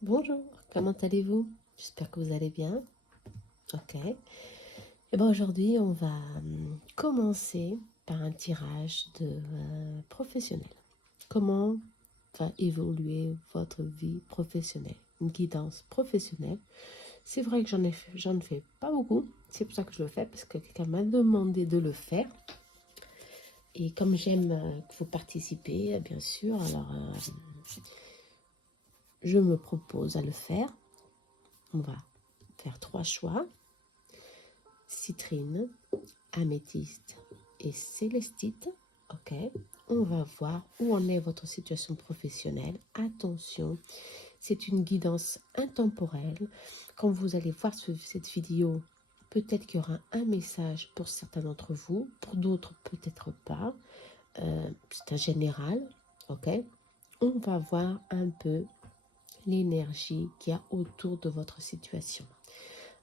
Bonjour, comment allez-vous? J'espère que vous allez bien. Ok. Et bien aujourd'hui, on va commencer par un tirage de professionnel. Comment va évoluer votre vie professionnelle? Une guidance professionnelle. C'est vrai que j'en ne fais pas beaucoup. C'est pour ça que je le fais, parce que quelqu'un m'a demandé de le faire. Et comme j'aime que vous participez, bien sûr, alors je me propose à le faire. On va faire 3 choix. Citrine, améthyste et célestite. Ok, on va voir où en est votre situation professionnelle. Attention, c'est une guidance intemporelle. Quand vous allez voir cette vidéo, peut-être qu'il y aura un message pour certains d'entre vous, pour d'autres peut-être pas. C'est un général. Ok, on va voir un peu l'énergie qu'il y a autour de votre situation.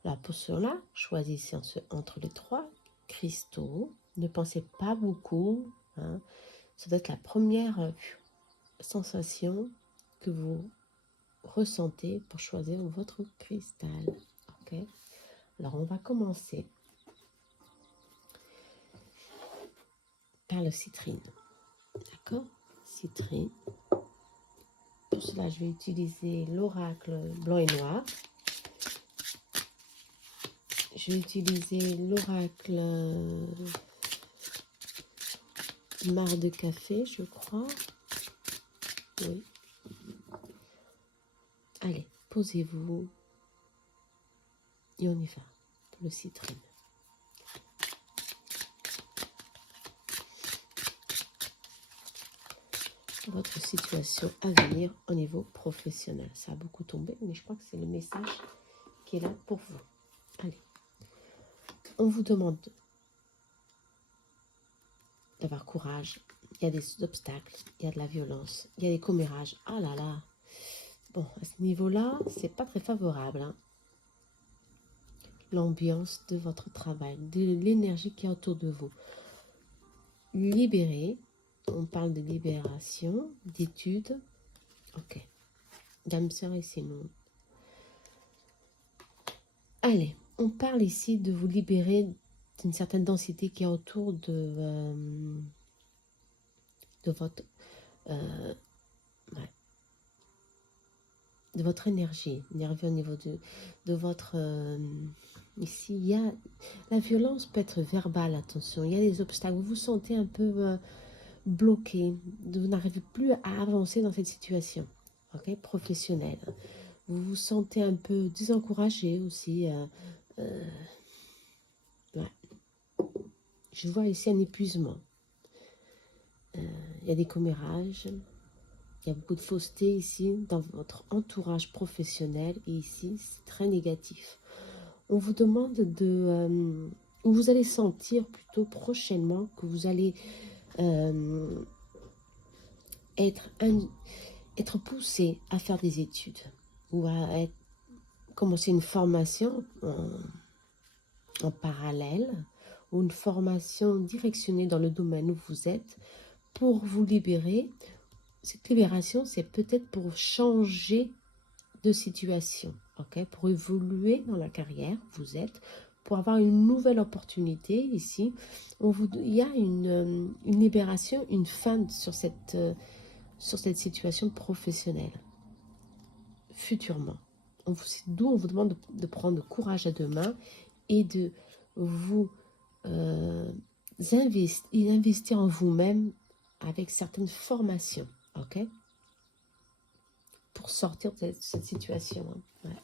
Alors pour cela, choisissez entre les 3 cristaux. Ne pensez pas beaucoup. Hein. Ça doit être la première sensation que vous ressentez pour choisir votre cristal. Ok. Alors on va commencer par le citrine. D'accord? Citrine. Pour cela, je vais utiliser l'oracle blanc et noir. Je vais utiliser l'oracle marc de café, je crois. Oui. Allez, posez-vous et on y va pour le citrine. Votre situation à venir au niveau professionnel. Ça a beaucoup tombé, mais je crois que c'est le message qui est là pour vous. Allez, on vous demande d'avoir courage. Il y a des obstacles, il y a de la violence, il y a des commérages. Ah là là. Bon, à ce niveau-là, c'est pas très favorable. Hein. L'ambiance de votre travail, de l'énergie qui est autour de vous. Libérer. On parle de libération, d'études. Ok. Dame sœur et Simon. Allez, on parle ici de vous libérer d'une certaine densité qui est autour de votre ouais, de votre énergie nerveuse au niveau de votre ici il y a la violence peut être verbale, attention, il y a des obstacles, vous vous sentez un peu bloqué, vous n'arrivez plus à avancer dans cette situation, ok, professionnelle. Vous vous sentez un peu désencouragé aussi. Ouais. Je vois ici un épuisement. Il y a des commérages. Il y a beaucoup de fausseté ici dans votre entourage professionnel. Et ici, c'est très négatif. On vous demande de... vous allez sentir plutôt prochainement que vous allez être poussé à faire des études. Ou à commencer une formation en parallèle. Ou une formation directionnée dans le domaine où vous êtes pour vous libérer. Cette libération, c'est peut-être pour changer de situation, ok, pour évoluer dans la carrière, vous êtes, pour avoir une nouvelle opportunité ici. Il y a une libération, une fin sur cette situation professionnelle, futurement. D'où on vous demande de prendre courage à deux mains et de vous investir en vous-même avec certaines formations, ok, pour sortir de cette situation. Hein. Ouais.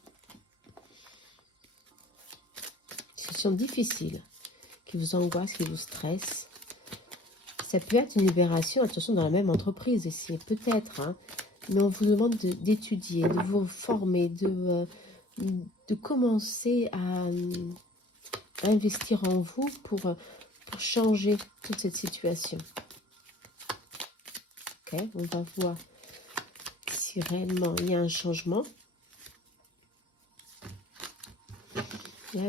Situation difficile, qui vous angoisse, qui vous stresse. Ça peut être une libération, attention, dans la même entreprise ici, peut-être, hein, mais on vous demande d'étudier, de vous former, de commencer à investir en vous pour changer toute cette situation. Ok, on va voir si réellement il y a un changement. Là,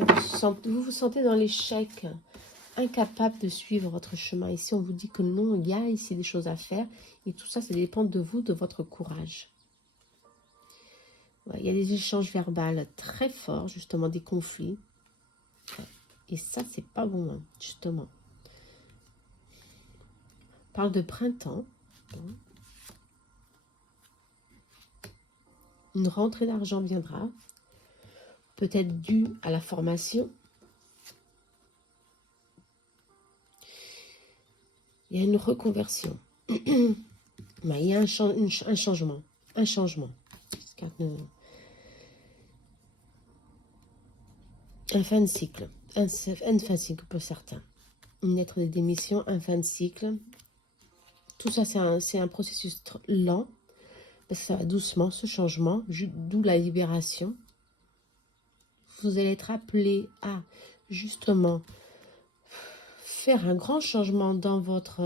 vous vous sentez dans l'échec, incapable de suivre votre chemin. Ici, on vous dit que non, il y a ici des choses à faire. Et tout ça, ça dépend de vous, de votre courage. Ouais, il y a des échanges verbaux très forts, justement, des conflits. Ouais. Et ça, c'est pas bon, hein, justement. On parle de printemps. Une rentrée d'argent viendra, peut-être due à la formation. Il y a une reconversion. Mais il y a un changement. Un changement. Un fin de cycle. Un fin de cycle pour certains. Une lettre de démission, un fin de cycle. Tout ça, c'est un processus lent. Parce que ça va doucement, ce changement, d'où la libération. Vous allez être appelé à, justement, faire un grand changement dans votre...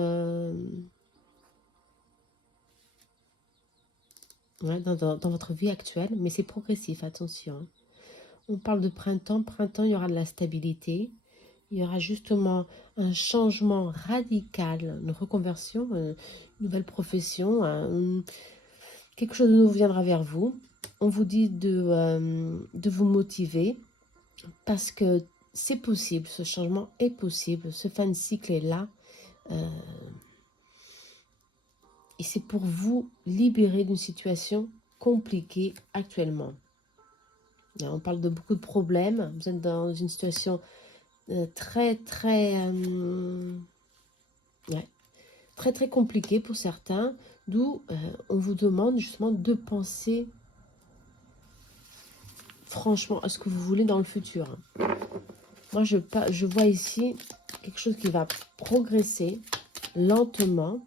dans votre vie actuelle, mais c'est progressif, attention. On parle de printemps. Printemps, il y aura de la stabilité. Il y aura justement un changement radical, une reconversion, une nouvelle profession. Quelque chose de nouveau viendra vers vous. On vous dit de vous motiver parce que c'est possible, ce changement est possible. Ce fin de cycle est là. Et c'est pour vous libérer d'une situation compliquée actuellement. Là, on parle de beaucoup de problèmes. Vous êtes dans une situation très compliquée pour certains. D'où on vous demande justement de penser franchement à ce que vous voulez dans le futur. Moi, je vois ici quelque chose qui va progresser lentement.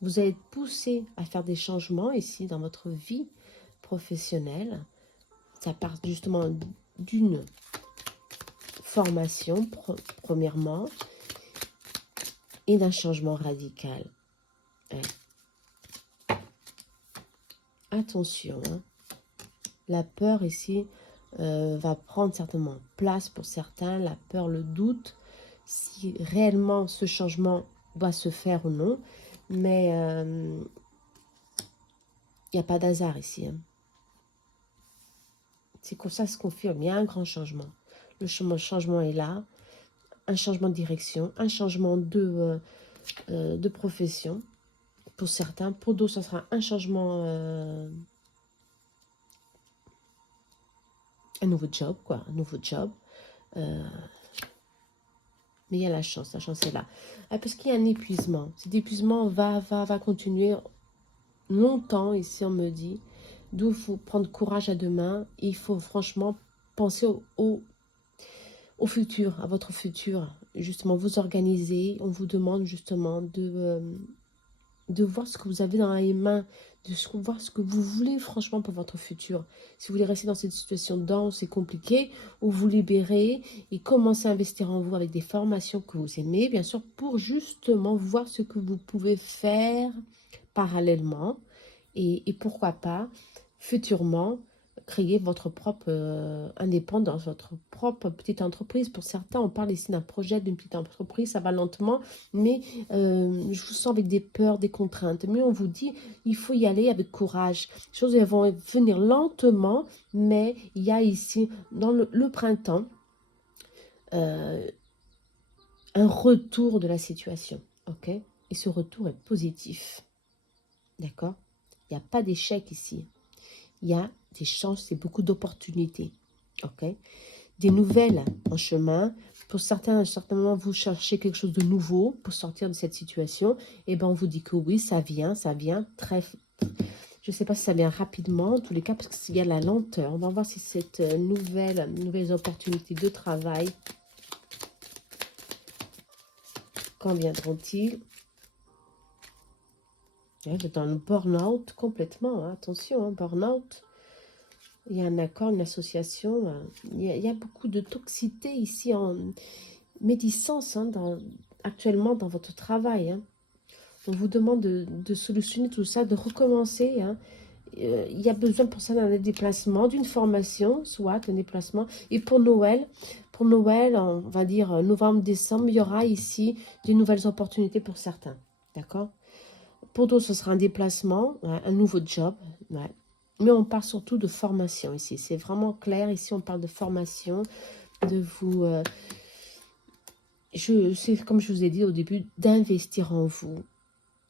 Vous allez être poussé à faire des changements ici dans votre vie professionnelle. Ça part justement d'une formation, premièrement, et d'un changement radical. Ouais. Attention, hein. La peur ici va prendre certainement place pour certains. La peur, le doute, si réellement ce changement doit se faire ou non. Mais il n'y a pas d'hasard ici. Hein. C'est comme ça se confirme. Il y a un grand changement. Le changement est là. Un changement de direction. Un changement de profession. Pour certains. Pour d'autres, ça sera un changement... un nouveau job, quoi. Un nouveau job. Mais il y a la chance est là. Parce qu'il y a un épuisement. Cet épuisement va continuer longtemps, ici on me dit. D'où il faut prendre courage à demain. Il faut franchement penser au futur, à votre futur. Justement, vous organiser. On vous demande justement de voir ce que vous avez dans les mains, de voir ce que vous voulez franchement pour votre futur. Si vous voulez rester dans cette situation dense et compliquée, ou vous libérer et commencer à investir en vous avec des formations que vous aimez, bien sûr, pour justement voir ce que vous pouvez faire parallèlement et pourquoi pas, futurement, créer votre propre indépendance, votre propre petite entreprise. Pour certains, on parle ici d'un projet, d'une petite entreprise, ça va lentement, mais je vous sens avec des peurs, des contraintes. Mais on vous dit, il faut y aller avec courage. Les choses elles vont venir lentement, mais il y a ici, dans le printemps, un retour de la situation, ok? Et ce retour est positif, d'accord? Il n'y a pas d'échec ici. Il y a des chances et beaucoup d'opportunités. Ok, des nouvelles en chemin. Pour certains, certainement, vous cherchez quelque chose de nouveau pour sortir de cette situation. Et bien, on vous dit que oui, ça vient très... Je ne sais pas si ça vient rapidement, en tous les cas, parce qu'il y a la lenteur. On va voir si cette nouvelles opportunités de travail, quand viendront-ils? Vous êtes dans le burn-out complètement, hein. Attention, hein, burn-out. Il y a un accord, une association. Il y a beaucoup de toxicité ici en médisance hein, actuellement dans votre travail. Hein. On vous demande de solutionner tout ça, de recommencer. Hein. Il y a besoin pour ça d'un déplacement, d'une formation, soit un déplacement. Et pour Noël, on va dire novembre, décembre, il y aura ici de nouvelles opportunités pour certains. D'accord? Pour d'autres, ce sera un déplacement, ouais, un nouveau job. Ouais. Mais on parle surtout de formation ici. C'est vraiment clair. Ici, on parle de formation, de vous... c'est comme je vous ai dit au début, d'investir en vous,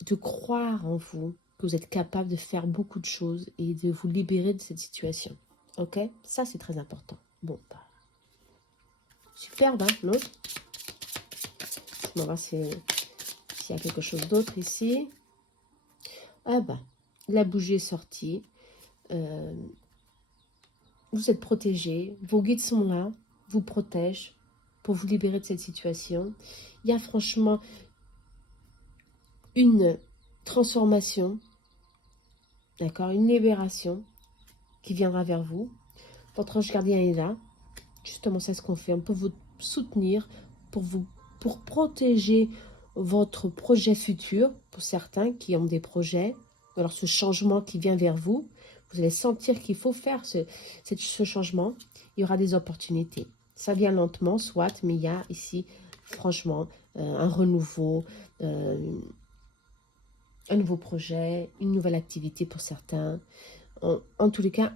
de croire en vous, que vous êtes capable de faire beaucoup de choses et de vous libérer de cette situation. Ok? Ça, c'est très important. Bon, bah, superbe, hein, non? On va voir s'il y a quelque chose d'autre ici. Ah bah, la bougie est sortie. Vous êtes protégé. Vos guides sont là, vous protègent pour vous libérer de cette situation. Il y a franchement une transformation, d'accord, une libération qui viendra vers vous. Votre ange gardien est là. Justement, c'est ce qu'on fait. On peut vous soutenir pour protéger votre projet futur. Pour certains qui ont des projets, alors ce changement qui vient vers vous, vous allez sentir qu'il faut faire ce changement. Il y aura des opportunités. Ça vient lentement, soit, mais il y a ici, franchement, un renouveau, un nouveau projet, une nouvelle activité pour certains. En tous les cas,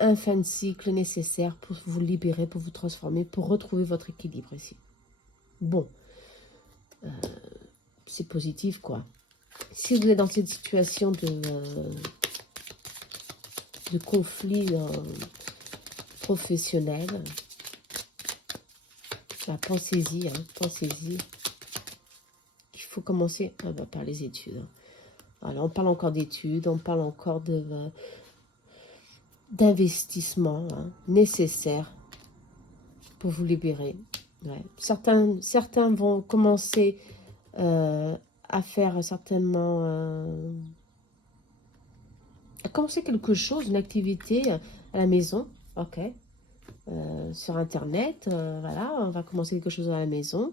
un fin de cycle nécessaire pour vous libérer, pour vous transformer, pour retrouver votre équilibre ici. Bon, c'est positif, quoi. Si vous êtes dans cette situation de conflit professionnel, bah, pensez-y, hein, pensez-y. Il faut commencer par les études. Hein. Voilà, on parle encore d'études, on parle encore d'investissement nécessaire pour vous libérer. Ouais. Certains vont commencer à faire certainement... à commencer quelque chose, une activité à la maison, ok, sur Internet, voilà, on va commencer quelque chose à la maison,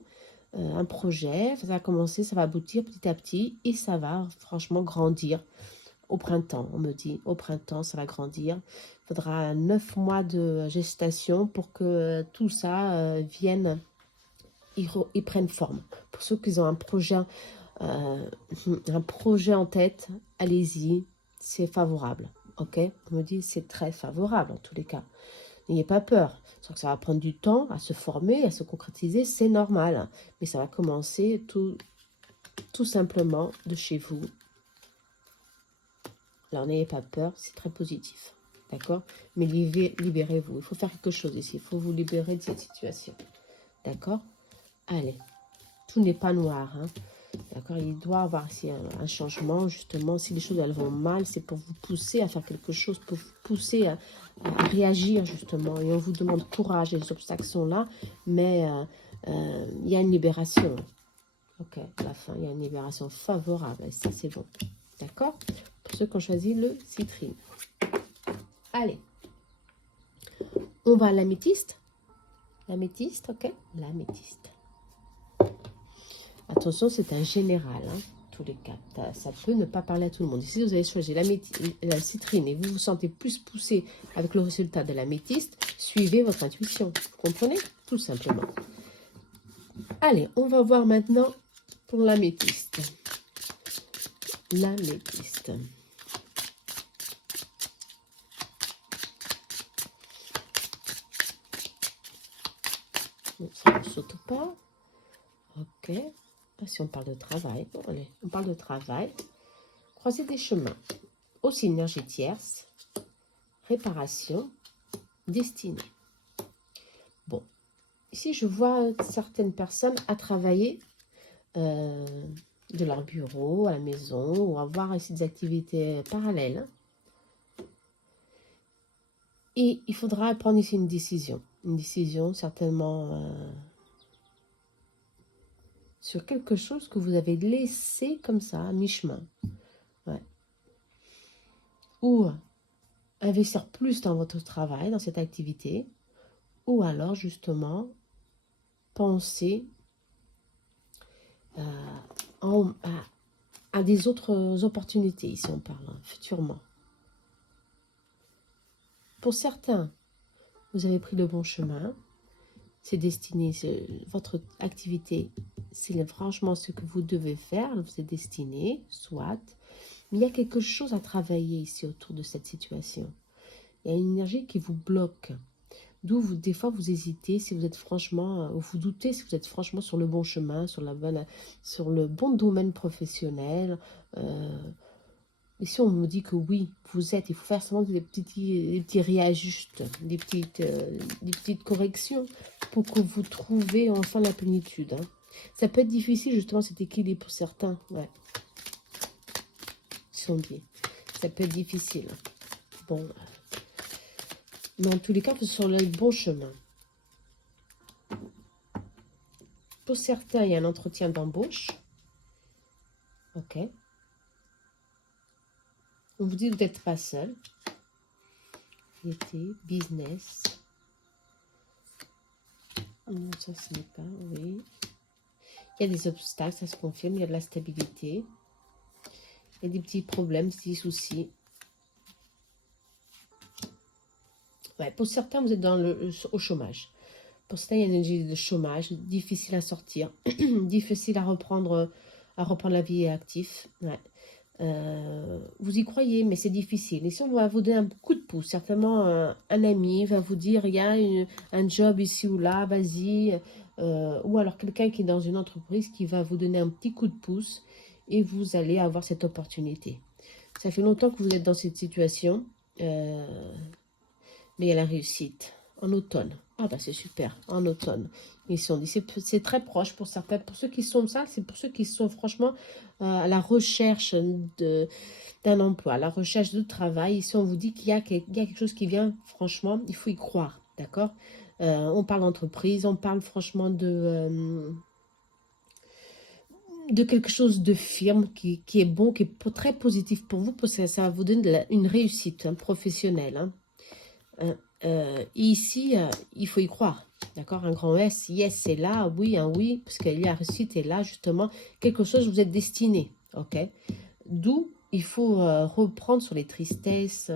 un projet, ça va commencer, ça va aboutir petit à petit, et ça va franchement grandir. Au printemps, on me dit, au printemps, ça va grandir. Il faudra 9 mois de gestation pour que tout ça vienne, ils prennent forme. Pour ceux qui ont un projet en tête, allez-y, c'est favorable. Ok, on me dit c'est très favorable en tous les cas. N'ayez pas peur. Que ça va prendre du temps à se former, à se concrétiser, c'est normal. Mais ça va commencer tout simplement de chez vous. Alors, n'ayez pas peur, c'est très positif. D'accord? Mais libérez-vous. Il faut faire quelque chose ici. Il faut vous libérer de cette situation. D'accord? Allez. Tout n'est pas noir. Hein? D'accord? Il doit y avoir ici un changement, justement. Si les choses elles vont mal, c'est pour vous pousser à faire quelque chose, pour vous pousser à réagir, justement. Et on vous demande courage. Et les obstacles sont là. Mais il y a une libération. Ok, à la fin, il y a une libération favorable. Et ça, c'est bon. D'accord? Pour ceux qui ont choisi le citrine. Allez. On va à l'améthyste. L'améthyste, ok? L'améthyste. Attention, c'est un général, hein, tous les cas. Ça peut ne pas parler à tout le monde. Si vous avez choisi la citrine et vous vous sentez plus poussé avec le résultat de l'améthyste, suivez votre intuition. Vous comprenez? Tout simplement. Allez, on va voir maintenant pour l'améthyste. L'améthyste. Bon, ça ne saute pas. Ok. Si on parle de travail, bon, allez, on parle de travail. Croiser des chemins. Aussi énergie tierce. Réparation. Destinée. Bon. Ici, je vois certaines personnes à travailler de leur bureau, à la maison, ou avoir ici des activités parallèles. Et il faudra prendre ici une décision. Une décision certainement sur quelque chose que vous avez laissé comme ça, à mi-chemin. Ouais. Ou investir plus dans votre travail, dans cette activité. Ou alors, justement, penser à des autres opportunités, ici on parle, hein, futurement. Pour certains, vous avez pris le bon chemin. C'est destiné, votre activité, c'est franchement ce que vous devez faire. Vous êtes destiné, soit. Mais il y a quelque chose à travailler ici autour de cette situation. Il y a une énergie qui vous bloque. D'où, des fois, vous hésitez si vous êtes franchement, ou vous doutez si vous êtes franchement sur le bon chemin, sur le bon domaine professionnel. Ici, on me dit que oui, vous êtes. Il faut faire seulement des petits réajustes, des petites corrections pour que vous trouviez enfin la plénitude. Hein. Ça peut être difficile, justement, cet équilibre pour certains. Ouais. Si on dit. Ça peut être difficile. Bon. Mais en tous les cas, vous êtes sur le bon chemin. Pour certains, il y a un entretien d'embauche. Ok. On vous dit que vous n'êtes pas seul. Été, business. Non, ça, ce n'est pas, oui. Il y a des obstacles, ça se confirme. Il y a de la stabilité. Il y a des petits problèmes, des soucis. Ouais, pour certains, vous êtes au chômage. Pour certains, il y a une énergie de chômage, difficile à sortir, difficile à reprendre la vie active. Ouais. Vous y croyez, mais c'est difficile. Ici, on va vous donner un coup de pouce. Certainement, un ami va vous dire, il y a un job ici ou là, vas-y. Ou alors quelqu'un qui est dans une entreprise qui va vous donner un petit coup de pouce et vous allez avoir cette opportunité. Ça fait longtemps que vous êtes dans cette situation, mais il y a la réussite en automne. Ah bah c'est super, en automne. Ils sont dit, c'est très proche pour certains. Pour ceux qui sont ça, c'est pour ceux qui sont franchement à la recherche d'un emploi, à la recherche de travail. Ici, on vous dit qu'il y a quelque chose qui vient, franchement, il faut y croire, d'accord. On parle d'entreprise, on parle franchement de quelque chose de firme, qui est bon, qui est très positif pour vous, parce que ça va vous donner une réussite professionnelle. Hein. Ici, il faut y croire, d'accord. Un grand S, yes, c'est là, oui, un oui, parce que la réussite est là, justement, quelque chose, vous êtes destiné, ok. D'où il faut reprendre sur les tristesses,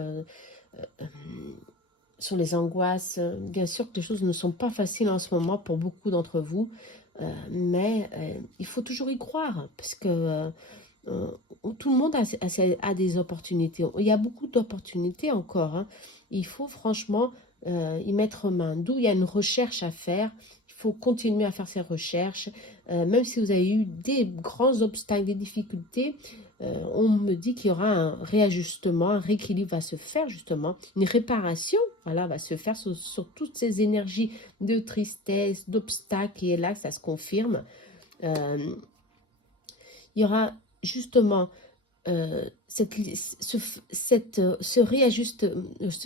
sur les angoisses. Bien sûr que les choses ne sont pas faciles en ce moment pour beaucoup d'entre vous, mais il faut toujours y croire, parce que tout le monde a des opportunités. Il y a beaucoup d'opportunités encore. Hein. Il faut franchement y mettre main. D'où il y a une recherche à faire. Il faut continuer à faire ces recherches. Même si vous avez eu des grands obstacles, des difficultés, on me dit qu'il y aura un réajustement, un rééquilibre va se faire justement. Une réparation, voilà, va se faire sur toutes ces énergies de tristesse, d'obstacles. Et là, ça se confirme. Il y aura justement ce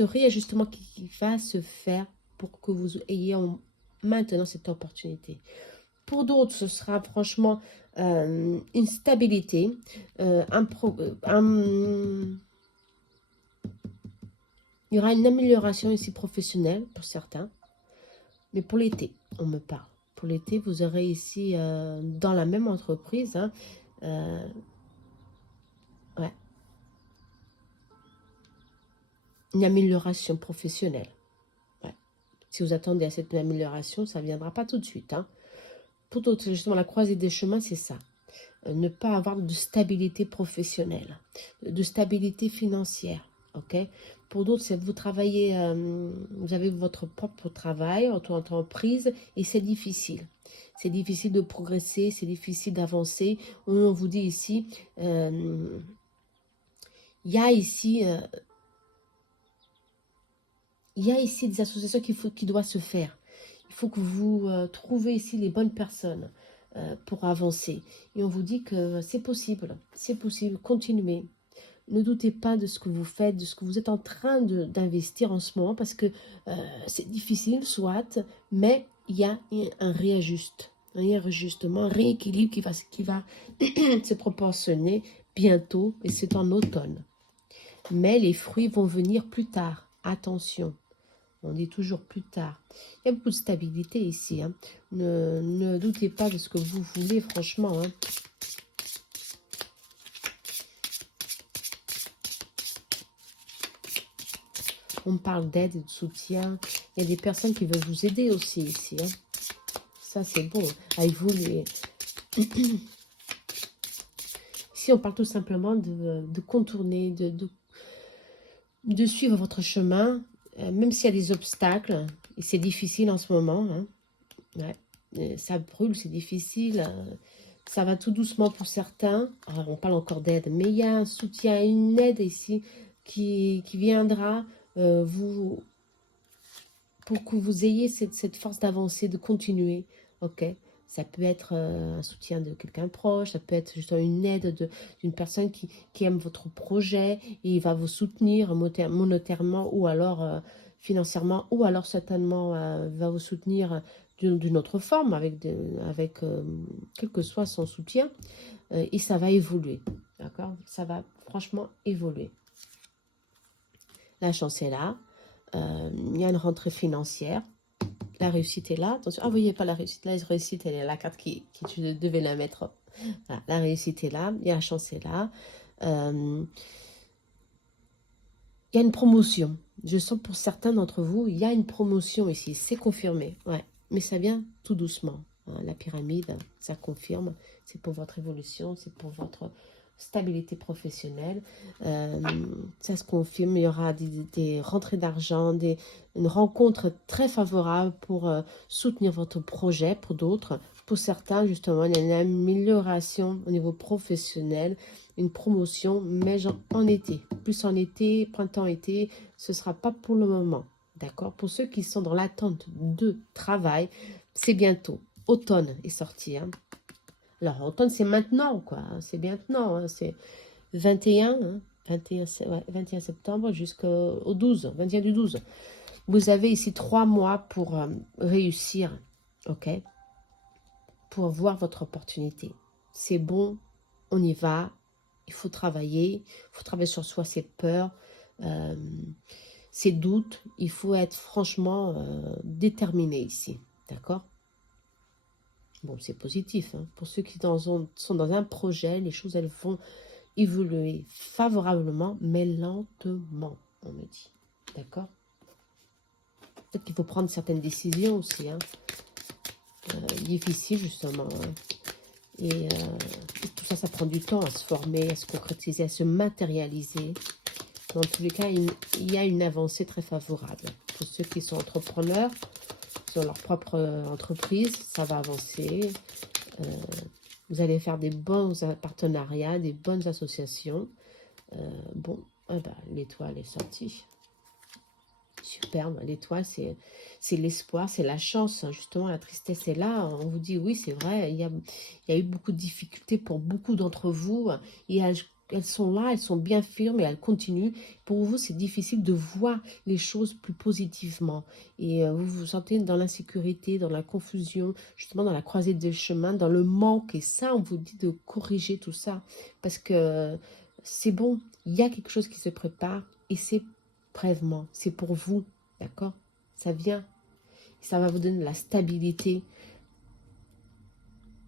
réajustement qui va se faire pour que vous ayez maintenant cette opportunité. Pour d'autres, ce sera franchement une stabilité, il y aura une amélioration ici professionnelle pour certains, mais pour l'été, on me parle. Pour l'été, vous aurez ici, dans la même entreprise, hein, ouais, une amélioration professionnelle. Ouais. Si vous attendez à cette amélioration, ça ne viendra pas tout de suite. Hein. Pour d'autres, justement, la croisée des chemins, c'est ça. Ne pas avoir de stabilité professionnelle, de stabilité financière. Ok. Pour d'autres, c'est vous travaillez, vous avez votre propre travail, votre entreprise, et c'est difficile. C'est difficile de progresser, c'est difficile d'avancer. On vous dit ici, il y a ici des associations qui doivent se faire. Il faut que vous trouviez ici les bonnes personnes pour avancer. Et on vous dit que c'est possible, continuez. Ne doutez pas de ce que vous faites, de ce que vous êtes en train d'investir en ce moment, parce que c'est difficile, soit, mais il y a un réajustement, un rééquilibre qui va se proportionner bientôt, et c'est en automne. Mais les fruits vont venir plus tard, attention. On dit toujours plus tard. Il y a beaucoup de stabilité ici. Hein. Ne doutez pas de ce que vous voulez, franchement. Hein. On parle d'aide et de soutien. Il y a des personnes qui veulent vous aider aussi ici. Hein. Ça, c'est bon. Avec vous, Ici, on parle tout simplement de contourner, de suivre votre chemin même s'il y a des obstacles, et c'est difficile en ce moment, hein, ouais, ça brûle, c'est difficile, ça va tout doucement pour certains. Alors, on parle encore d'aide, mais il y a un soutien, une aide ici qui viendra vous, pour que vous ayez cette force d'avancer, de continuer, ok? Ça peut être un soutien de quelqu'un proche, ça peut être juste une aide d'une personne qui aime votre projet et il va vous soutenir monétairement ou alors financièrement, ou alors certainement va vous soutenir d'une autre forme, quel que soit son soutien, et ça va évoluer, d'accord? Ça va franchement évoluer. La chance est là, il y a une rentrée financière, la réussite est là. Attention, ah, vous voyez pas la réussite. La réussite, elle est la carte qui tu devais la mettre. Voilà, la réussite est là. Il y a la chance est là. Il y a une promotion. Je sens pour certains d'entre vous, il y a une promotion ici. C'est confirmé. Ouais. Mais ça vient tout doucement. La pyramide, ça confirme. C'est pour votre évolution. C'est pour votre stabilité professionnelle. Ça se confirme. Il y aura des rentrées d'argent, une rencontre très favorable pour soutenir votre projet pour d'autres. Pour certains, justement, il y a une amélioration au niveau professionnel, une promotion, mais en été. Plus en été, printemps-été, ce ne sera pas pour le moment. D'accord? Pour ceux qui sont dans l'attente de travail, c'est bientôt. Automne est sorti, hein. Alors, automne, c'est maintenant, quoi. C'est maintenant, hein. C'est 21, hein, 21 septembre jusqu'au 12, 21 du 12. Vous avez ici 3 mois pour réussir, ok? Pour voir votre opportunité. C'est bon, on y va. Il faut travailler sur soi, ses peurs, ses doutes. Il faut être franchement déterminé ici, d'accord? Bon, c'est positif, hein. Pour ceux qui sont dans un projet, les choses, elles vont évoluer favorablement, mais lentement, on me dit. D'accord? Peut-être qu'il faut prendre certaines décisions aussi, hein, difficiles, justement. Hein. Et tout ça, ça prend du temps à se former, à se concrétiser, à se matérialiser. Dans tous les cas, il y a une avancée très favorable. Pour ceux qui sont entrepreneurs, qui ont leur propre entreprise, ça va avancer. Vous allez faire des bons partenariats, des bonnes associations. Bon, l'étoile est sortie. Superbe, l'étoile, c'est l'espoir, c'est la chance. Hein. Justement, la tristesse est là. On vous dit, oui, c'est vrai, il y a eu beaucoup de difficultés pour beaucoup d'entre vous. Et elles sont là, elles sont bien firmes et elles continuent. Pour vous, c'est difficile de voir les choses plus positivement. Et vous vous sentez dans l'insécurité, dans la confusion, justement dans la croisée des chemins, dans le manque. Et ça, on vous dit de corriger tout ça. Parce que c'est bon, il y a quelque chose qui se prépare et c'est brèvement, c'est pour vous, d'accord? Ça vient, ça va vous donner de la stabilité.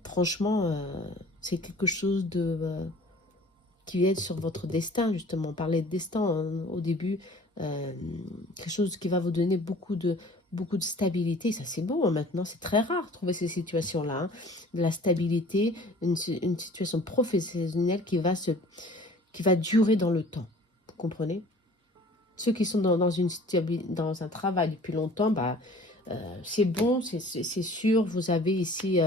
Franchement, c'est quelque chose qui vient sur votre destin, justement. On parlait de destin au début, quelque chose qui va vous donner beaucoup de stabilité. Ça, c'est bon, hein, maintenant, c'est très rare de trouver ces situations-là. Hein. De la stabilité, une situation professionnelle qui va durer dans le temps. Vous comprenez? Ceux qui sont dans un travail depuis longtemps, c'est bon, c'est sûr. Vous avez ici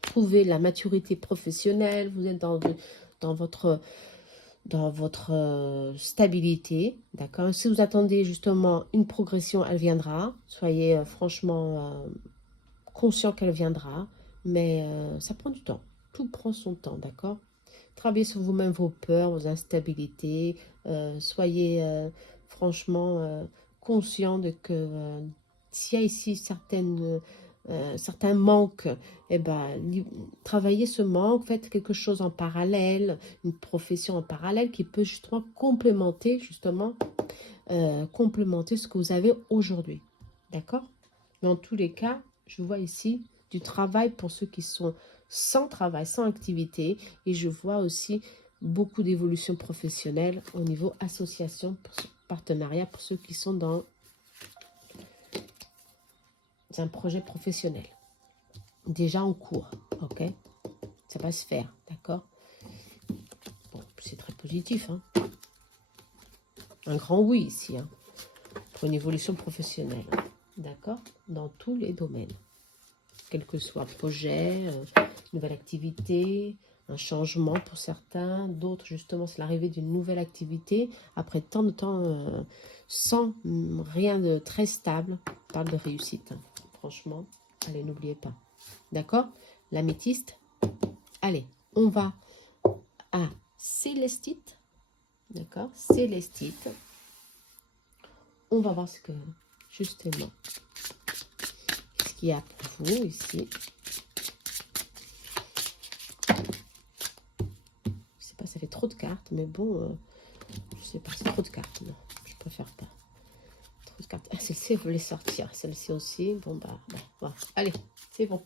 trouvé la maturité professionnelle. Vous êtes dans votre stabilité. D'accord. Si vous attendez justement une progression, elle viendra. Soyez franchement conscient qu'elle viendra. Mais ça prend du temps. Tout prend son temps, d'accord? Travaillez sur vous-même vos peurs, vos instabilités. Soyez franchement conscient de que s'il y a ici certains manques, eh ben, travaillez ce manque, faites quelque chose en parallèle, une profession en parallèle qui peut justement complémenter ce que vous avez aujourd'hui. D'accord? Mais en tous les cas, je vois ici du travail pour ceux qui sont sans travail, sans activité. Et je vois aussi beaucoup d'évolution professionnelle au niveau association, partenariat pour ceux qui sont dans un projet professionnel. Déjà en cours, ok? Ça va se faire, d'accord? Bon, c'est très positif, hein? Un grand oui ici, hein? pour une évolution professionnelle. D'accord? Dans tous les domaines. Quel que soit projet, nouvelle activité, un changement pour certains. D'autres, justement, c'est l'arrivée d'une nouvelle activité. Après tant de temps sans rien de très stable. On parle de réussite. Hein. Franchement, allez, n'oubliez pas. D'accord? L'améthyste. Allez, on va à Célestite. D'accord? Célestite. On va voir ce que, justement, ce qu'il y a pour vous ici. Je sais pas, ça fait trop de cartes, mais bon, je sais pas, c'est trop de cartes. Non, je préfère pas. Trop de cartes. Ah, celle-ci, vous voulez sortir. Celle-ci aussi. Bon, bah, voilà. Allez, c'est bon.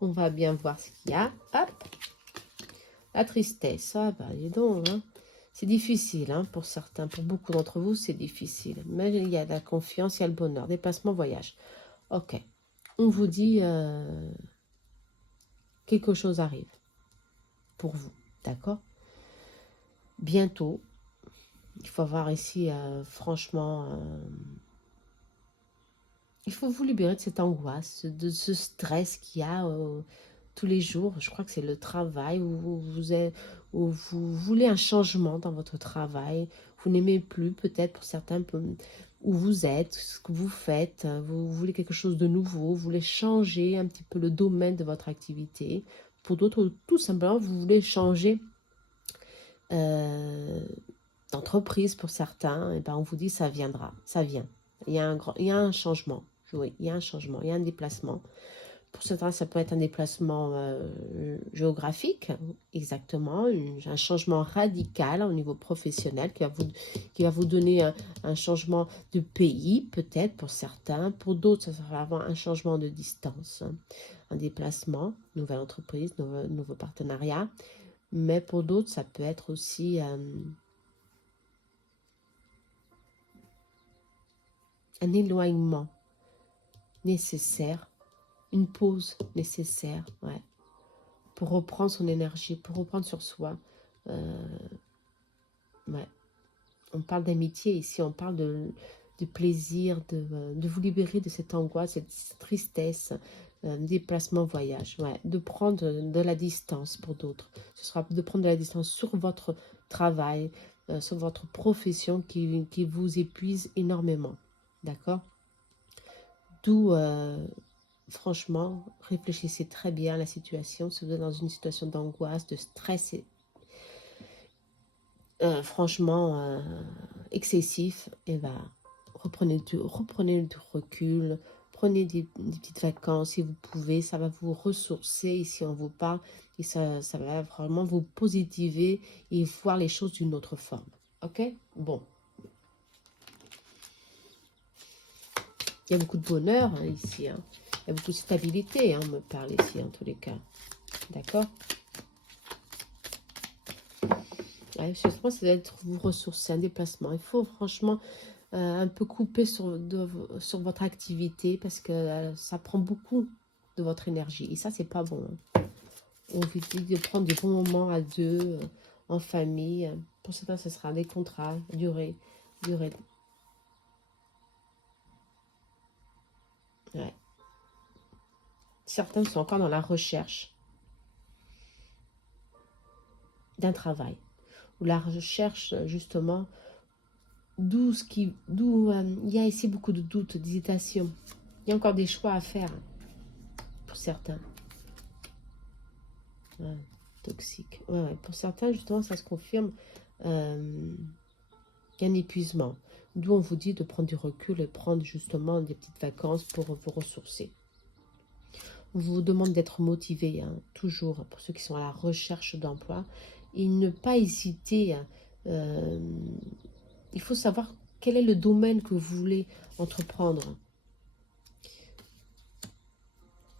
On va bien voir ce qu'il y a. Hop. La tristesse. Ah, bah, dis donc, hein. C'est difficile hein, pour certains, pour beaucoup d'entre vous, c'est difficile. Mais il y a la confiance, il y a le bonheur, déplacement, voyage. Ok, on vous dit quelque chose arrive pour vous, d'accord? Bientôt, il faut avoir ici, franchement, il faut vous libérer de cette angoisse, de ce stress qu'il y a tous les jours. Je crois que c'est le travail où vous voulez un changement dans votre travail. Vous n'aimez plus peut-être pour certains où vous êtes, ce que vous faites. Vous voulez quelque chose de nouveau. Vous voulez changer un petit peu le domaine de votre activité. Pour d'autres, tout simplement, vous voulez changer d'entreprise pour certains. Et ben, on vous dit ça viendra, ça vient. Il y a un changement. Oui, il y a un changement, il y a un déplacement. Pour certains, ça peut être un déplacement géographique, exactement, un changement radical au niveau professionnel qui va vous donner un changement de pays, peut-être pour certains. Pour d'autres, ça va avoir un changement de distance, hein, un déplacement, nouvelle entreprise, nouveau partenariat. Mais pour d'autres, ça peut être aussi un éloignement nécessaire, une pause nécessaire, ouais, pour reprendre son énergie, pour reprendre sur soi. Ouais. On parle d'amitié ici, on parle de plaisir, de vous libérer de cette angoisse, cette tristesse, déplacement, voyage, ouais, de prendre de la distance pour d'autres. Ce sera de prendre de la distance sur votre travail, sur votre profession qui vous épuise énormément, d'accord? D'où, franchement, réfléchissez très bien à la situation. Si vous êtes dans une situation d'angoisse, de stress, franchement, excessif, et ben, reprenez du recul, prenez des petites vacances si vous pouvez. Ça va vous ressourcer, ici on vous parle, et ça va vraiment vous positiver et voir les choses d'une autre forme. Ok? Bon. Il y a beaucoup de bonheur hein, ici. Hein. Il y a beaucoup de stabilité, hein, on me parle ici en tous les cas. D'accord? Ouais, justement, ça doit être vous ressourcer, un déplacement. Il faut franchement un peu couper sur votre activité parce que ça prend beaucoup de votre énergie. Et ça, c'est pas bon. Hein. On vous dit de prendre des bons moments à deux, en famille. Pour certains, ce sera des contrats, durée. Ouais. Certains sont encore dans la recherche d'un travail. Ou la recherche, justement, d'où il y a ici beaucoup de doutes, d'hésitation. Il y a encore des choix à faire pour certains. Ouais, toxique. Ouais, ouais. Pour certains, justement, ça se confirme. Il y a un épuisement. D'où on vous dit de prendre du recul et prendre justement des petites vacances pour vous ressourcer. On vous demande d'être motivé, hein, toujours, pour ceux qui sont à la recherche d'emploi. Et ne pas hésiter. Il faut savoir quel est le domaine que vous voulez entreprendre.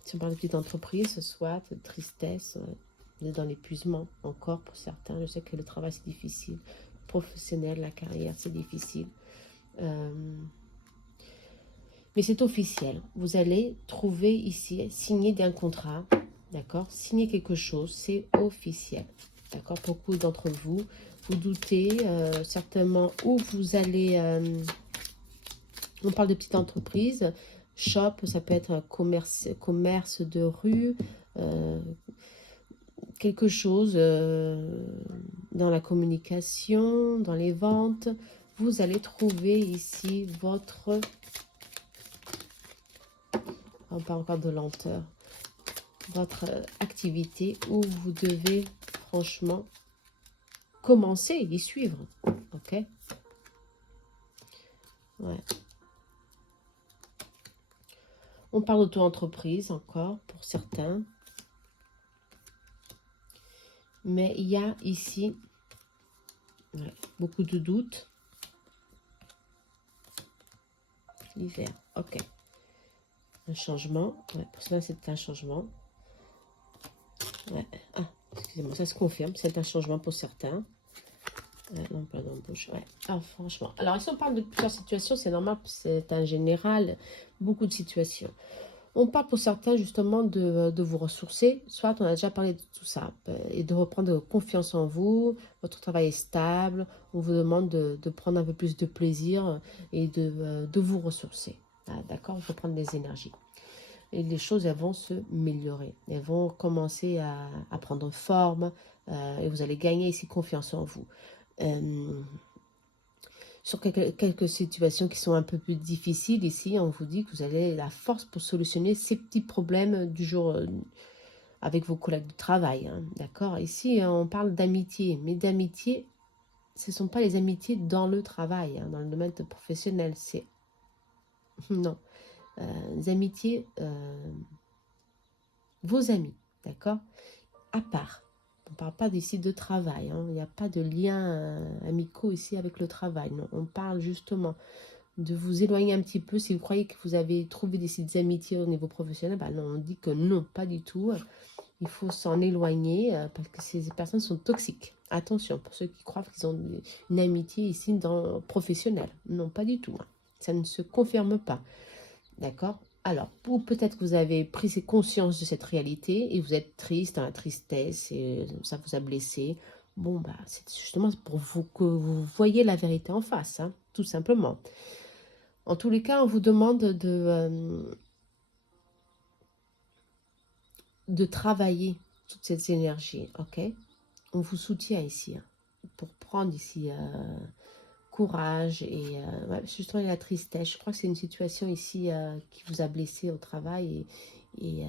Si on parle de petite entreprise, soit de tristesse, dans l'épuisement encore pour certains. Je sais que le travail c'est difficile. Professionnel, la carrière c'est difficile. Mais c'est officiel. Vous allez trouver ici, signer d'un contrat, d'accord? Signer quelque chose, c'est officiel. D'accord? Beaucoup d'entre vous, vous doutez certainement où vous allez On parle de petites entreprises. Shop, ça peut être un commerce de rue, quelque chose dans la communication, dans les ventes. Vous allez trouver ici votre... On parle encore de lenteur. Votre activité où vous devez franchement commencer, y suivre. Ok? Ouais. On parle d'auto-entreprise encore pour certains. Mais il y a ici beaucoup de doutes. L'hiver, ok. Un changement. Ouais, pour cela, c'est un changement. Ouais. Ah, excusez-moi, ça se confirme. C'est un changement pour certains. L'emploi d'embauche, ouais. Ah, franchement. Alors, ici, on parle de plusieurs situations. C'est normal, c'est un général. Beaucoup de situations. On parle pour certains, justement, de vous ressourcer. Soit, on a déjà parlé de tout ça. Et de reprendre confiance en vous. Votre travail est stable. On vous demande de prendre un peu plus de plaisir et de vous ressourcer. Ah, d'accord? Il faut prendre des énergies. Et les choses, elles vont se améliorer. Elles vont commencer à prendre forme. Et vous allez gagner ici confiance en vous. Sur quelques situations qui sont un peu plus difficiles, ici, on vous dit que vous avez la force pour solutionner ces petits problèmes du jour avec vos collègues de travail. Hein, d'accord? Ici, on parle d'amitié. Mais d'amitié, ce ne sont pas les amitiés dans le travail, hein, dans le domaine professionnel. C'est... Non. Les amitiés, vos amis, d'accord? À part. On ne parle pas d'ici de travail. Hein. Il n'y a pas de lien amicaux ici avec le travail. Non. On parle justement de vous éloigner un petit peu. Si vous croyez que vous avez trouvé des amitiés au niveau professionnel, ben non, on dit que non, pas du tout. Il faut s'en éloigner parce que ces personnes sont toxiques. Attention, pour ceux qui croient qu'ils ont une amitié ici professionnelle. Non, pas du tout. Hein. Ça ne se confirme pas. D'accord? Alors, ou peut-être que vous avez pris conscience de cette réalité et vous êtes triste, dans la tristesse, et ça vous a blessé. Bon, bah, c'est justement pour vous que vous voyez la vérité en face, hein, tout simplement. En tous les cas, on vous demande de travailler toutes ces énergies, ok? On vous soutient ici, hein, pour prendre ici courage et ouais, justement la tristesse. Je crois que c'est une situation ici qui vous a blessé au travail et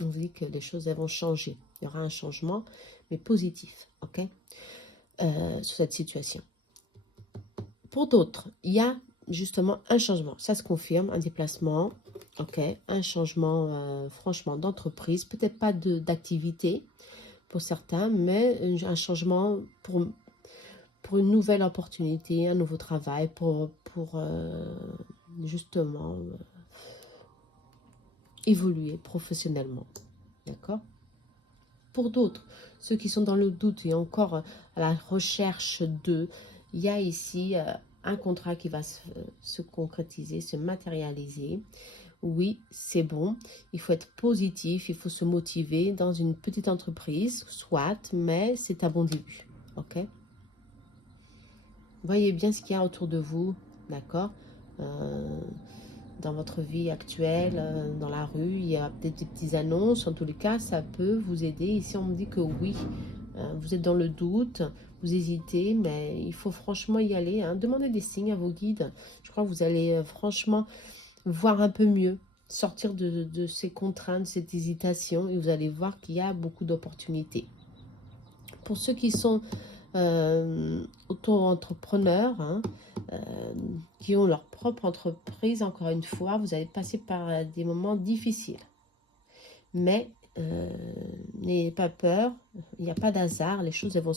on vous dit que les choses elles vont changer. Il y aura un changement, mais positif, ok, sur cette situation. Pour d'autres, il y a justement un changement. Ça se confirme, un déplacement, ok, un changement franchement d'entreprise, peut-être pas d'activité pour certains, mais un changement pour une nouvelle opportunité, un nouveau travail, pour justement évoluer professionnellement. D'accord? Pour d'autres, ceux qui sont dans le doute et encore à la recherche d'eux, il y a ici un contrat qui va se concrétiser, se matérialiser. Oui, c'est bon. Il faut être positif, il faut se motiver dans une petite entreprise, soit, mais c'est un bon début. Ok? Voyez bien ce qu'il y a autour de vous, d'accord? Dans votre vie actuelle, dans la rue, il y a peut-être des petites annonces. En tous les cas, ça peut vous aider. Ici, on me dit que oui, vous êtes dans le doute, vous hésitez, mais il faut franchement y aller. Hein. Demandez des signes à vos guides. Je crois que vous allez franchement voir un peu mieux, sortir de ces contraintes, cette hésitation, et vous allez voir qu'il y a beaucoup d'opportunités. Pour ceux qui sont auto-entrepreneurs, hein, qui ont leur propre entreprise, encore une fois, vous allez passer par des moments difficiles. Mais n'ayez pas peur, il n'y a pas d'hasard, les choses elles vont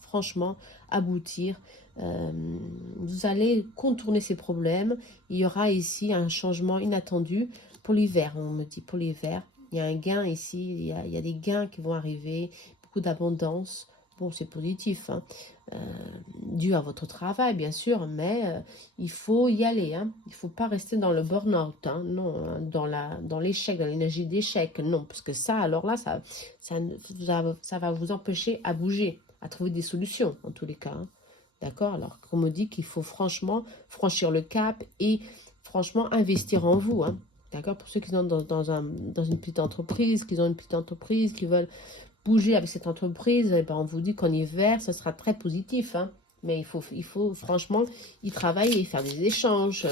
franchement aboutir. Vous allez contourner ces problèmes. Il y aura ici un changement inattendu pour l'hiver, on me dit pour l'hiver. Il y a un gain ici, il y a des gains qui vont arriver, beaucoup d'abondance. Bon, c'est positif, hein. Dû à votre travail, bien sûr, mais il faut y aller. Hein. Il ne faut pas rester dans le burn-out, hein, non, hein, dans l'échec, dans l'énergie d'échec, non, parce que ça, alors là, ça va vous empêcher à bouger, à trouver des solutions, en tous les cas. Hein. D'accord? Alors qu'on me dit qu'il faut franchement franchir le cap et franchement investir en vous. Hein. D'accord? Pour ceux qui sont dans une petite entreprise, qui ont une petite entreprise, qui veulent bouger avec cette entreprise, eh ben, on vous dit qu'en hiver, ça sera très positif. Hein. Mais il faut franchement y travailler, faire des échanges,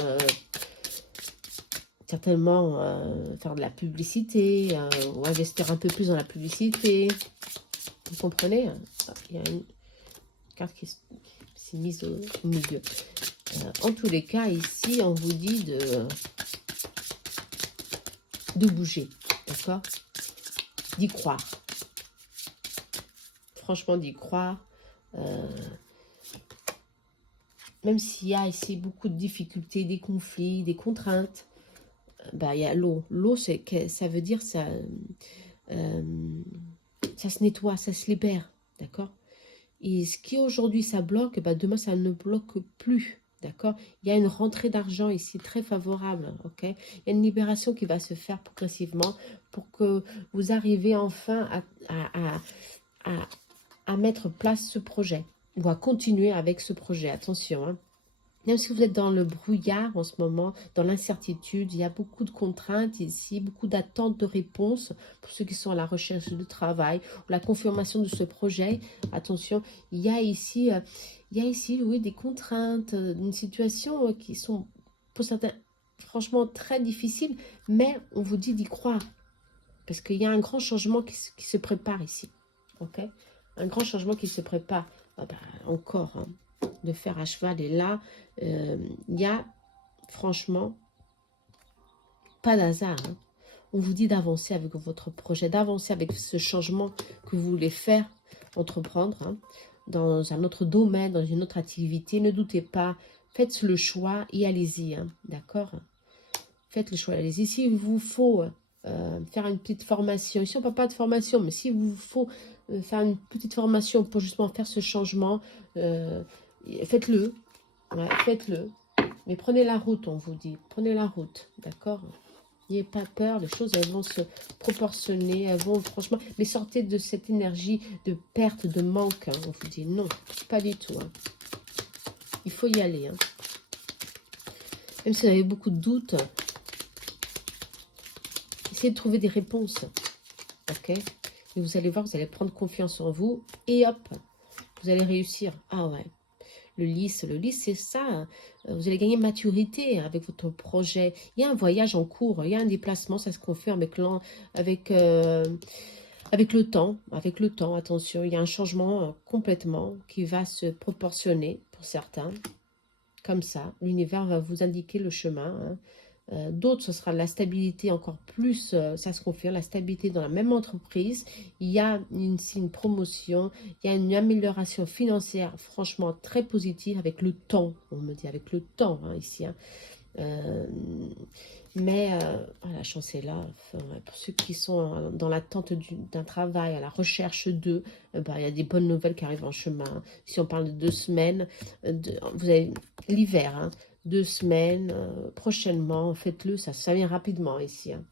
certainement faire de la publicité, ou investir un peu plus dans la publicité. Vous comprenez? Il y a une carte qui s'est mise au milieu. En tous les cas, ici, on vous dit de bouger, d'accord? D'y croire. Franchement, d'y croire. Même s'il y a ici beaucoup de difficultés, des conflits, des contraintes, bah, il y a l'eau. L'eau, ça veut dire ça se nettoie, ça se libère, d'accord? Et ce qui aujourd'hui ça bloque, bah, demain ça ne bloque plus, d'accord? Il y a une rentrée d'argent ici très favorable, ok? Il y a une libération qui va se faire progressivement pour que vous arrivez enfin à mettre place ce projet ou à continuer avec ce projet, attention, hein. Même si vous êtes dans le brouillard en ce moment, dans l'incertitude, il y a beaucoup de contraintes ici, beaucoup d'attentes de réponses pour ceux qui sont à la recherche de travail, ou la confirmation de ce projet. Attention, il y a ici, oui, des contraintes, une situation qui sont pour certains franchement très difficiles, mais on vous dit d'y croire, parce qu'il y a un grand changement qui se prépare ici, ok? Un grand changement qui se prépare, ah bah, encore, hein. De fer à cheval est là, il y a franchement pas d'hasard. Hein. On vous dit d'avancer avec votre projet, d'avancer avec ce changement que vous voulez faire, entreprendre, hein, dans un autre domaine, dans une autre activité. Ne doutez pas, faites le choix et allez-y, hein, d'accord? Faites le choix, allez-y. S'il vous faut faire une petite formation, ici on ne parle pas de formation, mais s'il vous faut faire une petite formation pour justement faire ce changement, faites-le, ouais, faites-le. Mais prenez la route, on vous dit. Prenez la route, d'accord? N'ayez pas peur, les choses, elles vont se proportionner, elles vont franchement... Mais sortez de cette énergie de perte, de manque, hein, on vous dit. Non, pas du tout. Hein. Il faut y aller. Hein. Même si vous avez beaucoup de doutes, essayez de trouver des réponses, ok? Et vous allez voir, vous allez prendre confiance en vous, et hop, vous allez réussir. Ah ouais. Le lys, c'est ça. Vous allez gagner maturité avec votre projet. Il y a un voyage en cours, il y a un déplacement, ça se confirme avec le temps. Avec le temps, attention, il y a un changement complètement qui va se proportionner pour certains. Comme ça, l'univers va vous indiquer le chemin. Hein. D'autres, ce sera la stabilité encore plus, ça se confirme, la stabilité dans la même entreprise. Il y a une promotion, il y a une amélioration financière franchement très positive avec le temps, on me dit, avec le temps hein, ici. Hein. La chance est là. Enfin, pour ceux qui sont dans l'attente d'un travail, à la recherche d'eux, il y a des bonnes nouvelles qui arrivent en chemin. Si on parle de 2 semaines, vous avez l'hiver, hein, 2 semaines, prochainement, faites-le, ça vient rapidement ici. Hein.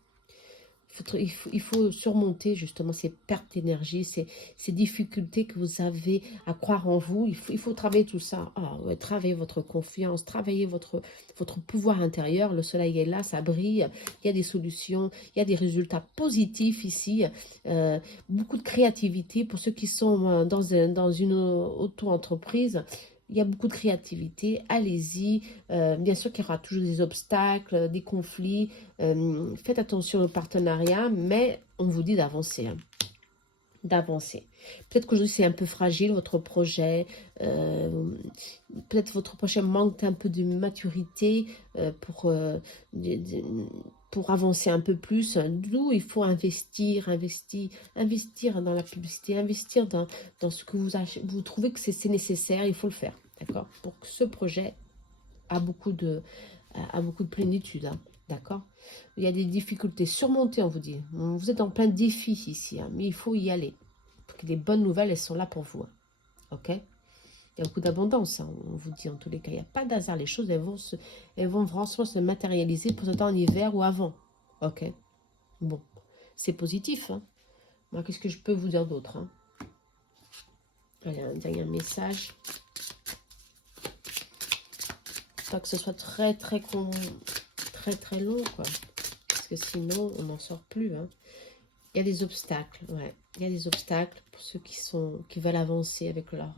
Il faut surmonter justement ces pertes d'énergie, ces difficultés que vous avez à croire en vous. Il faut travailler tout ça. Ah, ouais, travailler votre confiance, travailler votre pouvoir intérieur. Le soleil est là, ça brille. Il y a des solutions, il y a des résultats positifs ici. Beaucoup de créativité pour ceux qui sont dans une auto-entreprise. Il y a beaucoup de créativité, allez-y. Bien sûr qu'il y aura toujours des obstacles, des conflits. Faites attention au partenariat, mais on vous dit d'avancer. Hein. D'avancer. Peut-être qu'aujourd'hui c'est un peu fragile, votre projet. Peut-être votre projet manque un peu de maturité pour avancer un peu plus. D'où il faut investir dans la publicité, investir dans ce que vous trouvez que c'est nécessaire, il faut le faire, d'accord? Pour que ce projet a beaucoup de plénitude, hein, d'accord? Il y a des difficultés surmontées, on vous dit. Vous êtes en plein défi ici, hein, mais il faut y aller. Parce que les bonnes nouvelles, elles sont là pour vous, hein, ok? Il y a beaucoup d'abondance, hein, on vous dit en tous les cas. Il n'y a pas d'hasard. Les choses, elles vont franchement se matérialiser pour ce temps en hiver ou avant. Ok. Bon. C'est positif. Hein. Moi, qu'est-ce que je peux vous dire d'autre hein? Allez, un dernier message. pas que ce soit très long, quoi. Parce que sinon, on n'en sort plus, hein. Il y a des obstacles, ouais. Il y a des obstacles pour ceux qui veulent avancer avec leur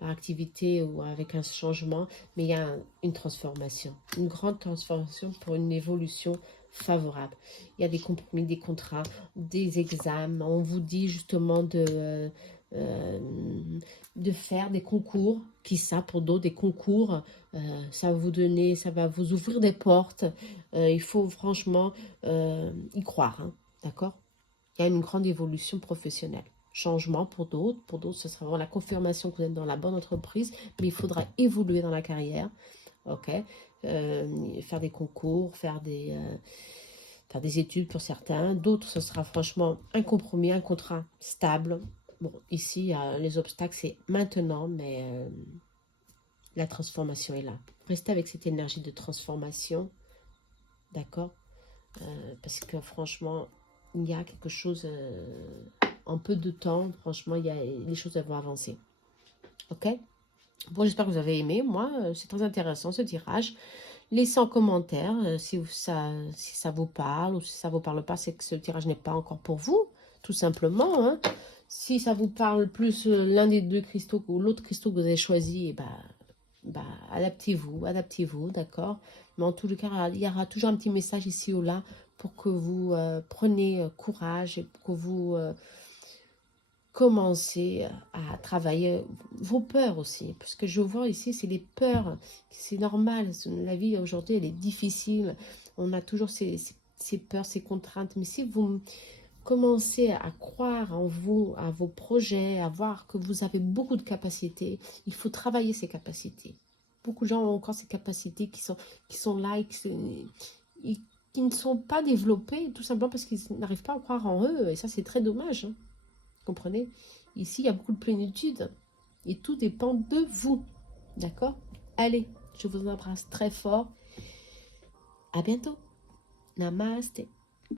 activité ou avec un changement. Mais il y a une transformation, une grande transformation pour une évolution favorable. Il y a des compromis, des contrats, des examens. On vous dit justement de faire des concours. Qui ça pour d'autres, des concours. Ça va vous donner, ça va vous ouvrir des portes. Il faut franchement y croire, hein, d'accord? Il y a une grande évolution professionnelle. Changement pour d'autres, ce sera vraiment la confirmation que vous êtes dans la bonne entreprise, mais il faudra évoluer dans la carrière, ok, faire des concours, faire des études pour certains. D'autres, ce sera franchement un compromis, un contrat stable. Bon, ici, les obstacles, c'est maintenant, mais la transformation est là. Restez avec cette énergie de transformation, d'accord, parce que franchement, il y a quelque chose, en peu de temps, franchement, les choses vont avancer. Ok? Bon, j'espère que vous avez aimé. Moi, c'est très intéressant ce tirage. Laissez en commentaire si ça vous parle ou si ça ne vous parle pas, c'est que ce tirage n'est pas encore pour vous, tout simplement, hein. Si ça vous parle plus l'un des deux cristaux ou l'autre cristaux que vous avez choisi, adaptez-vous, d'accord? Mais en tout cas, il y aura toujours un petit message ici ou là pour que vous preniez courage et que vous commencez à travailler vos peurs aussi. Parce que je vois ici, c'est les peurs. C'est normal, la vie aujourd'hui, elle est difficile. On a toujours ces peurs, ces contraintes. Mais si vous commencez à croire en vous, à vos projets, à voir que vous avez beaucoup de capacités, il faut travailler ces capacités. Beaucoup de gens ont encore ces capacités qui sont là et qui ne sont pas développées, tout simplement parce qu'ils n'arrivent pas à croire en eux. Et ça, c'est très dommage, hein. Comprenez? Ici, il y a beaucoup de plénitude. Et tout dépend de vous. D'accord? Allez, je vous embrasse très fort. À bientôt. Namaste.